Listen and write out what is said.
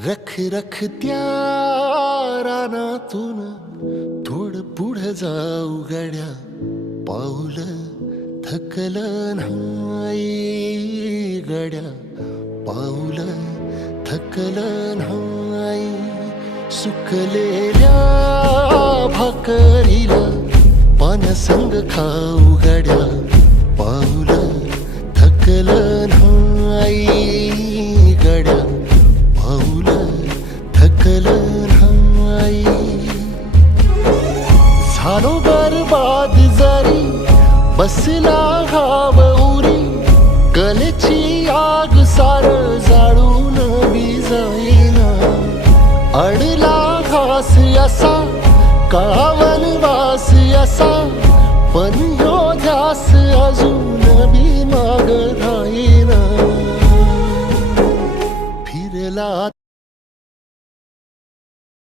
रख रख त्या रानातून थोडं पुढं जाऊ गड्या, पाऊल थकलं नाही गड्या, पाऊल थकलं नाही. सुकलेल्या भाकरीला पाण्यासंग खाऊ गड्या, पाऊल थकलं नाही गड्या, पाऊल थकलं नाही. झालो बरबाद जरी बसला घाव उरी, कलेची आग सार जाळून विजाईना. अडला घास असा काळावन वास असा, पण ह्यो ध्यास अजून बी माग राहीना.